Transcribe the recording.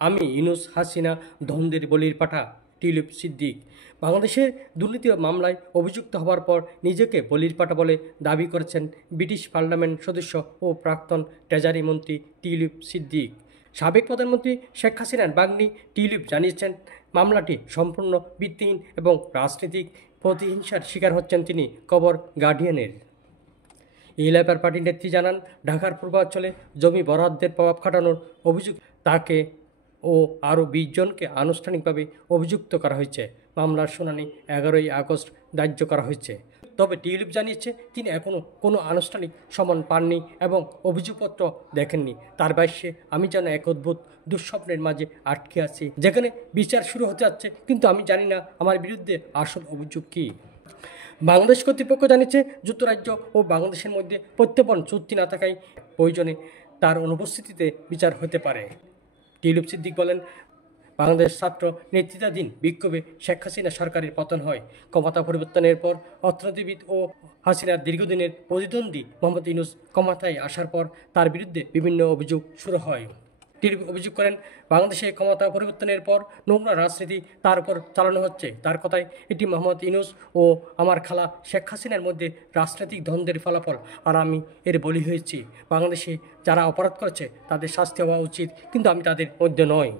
আমি ইউনূস হাসিনা দ্বন্দ্বের বলির পাঠা টিউলিপ সিদ্দিক। বাংলাদেশের দুর্নীতি মামলায় অভিযুক্ত হওয়ার পর নিজেকে বলির পাঠা বলে দাবি করেছেন ব্রিটিশ পার্লামেন্ট সদস্য ও প্রাক্তন ট্রেজারি মন্ত্রী টিউলিপ সিদ্দিক। সাবেক প্রধানমন্ত্রী শেখ হাসিনার ভাগ্নি টিউলিপ জানিয়েছেন, মামলাটি সম্পূর্ণ ভিত্তিহীন এবং রাজনৈতিক প্রতিহিংসার শিকার হচ্ছেন তিনি। খবর গার্ডিয়ানের। এই লেবার পার্টির নেত্রী জানান, ঢাকার পূর্বাঞ্চলে জমি বরাদ্দের প্রভাব খাটানোর অভিযোগ তাকে ও আরও 20 জনকে আনুষ্ঠানিকভাবে অভিযুক্ত করা হয়েছে। মামলার শুনানি 11ই আগস্ট ধার্য করা হয়েছে। তবে টিউলিপ জানিয়েছে, তিনি এখনও কোনো আনুষ্ঠানিক সমন পাননি এবং অভিযোগপত্র দেখেননি। তার ভাষ্যে, আমি যেন এক অদ্ভুত দুঃস্বপ্নের মাঝে আটকে আছি, যেখানে বিচার শুরু হতে যাচ্ছে, কিন্তু আমি জানি না আমার বিরুদ্ধে আসল অভিযোগ কী। বাংলাদেশ কর্তৃপক্ষ জানিয়েছে, যুক্তরাজ্য ও বাংলাদেশের মধ্যে প্রত্যর্পণ চুক্তি না থাকায় প্রয়োজনে তার অনুপস্থিতিতে বিচার হতে পারে। টিউলিপ সিদ্দিক বলেন, বাংলাদেশ ছাত্র নেতৃত্বাধীন বিক্ষোভে শেখ হাসিনা সরকারের পতন হয়। ক্ষমতা পরিবর্তনের পর অর্থনীতিবিদ ও হাসিনার দীর্ঘদিনের প্রতিদ্বন্দ্বী মোহাম্মদ ইউনূস ক্ষমতায় আসার পর তার বিরুদ্ধে বিভিন্ন অভিযোগ শুরু হয়। টিউলিপ অভিযোগ করেন, বাংলাদেশে ক্ষমতা পরিবর্তনের পর নোংরা রাজনীতি তার উপর চালানো হচ্ছে। তার কথায়, এটি মোহাম্মদ ইউনূস ও আমার খালা শেখ হাসিনার মধ্যে রাজনৈতিক দ্বন্দ্বের ফলাফল, আর আমি এর বলি হয়েছি। বাংলাদেশে যারা অপরাধ করেছে তাদের শাস্তি হওয়া উচিত, কিন্তু আমি তাদের মধ্যে নই।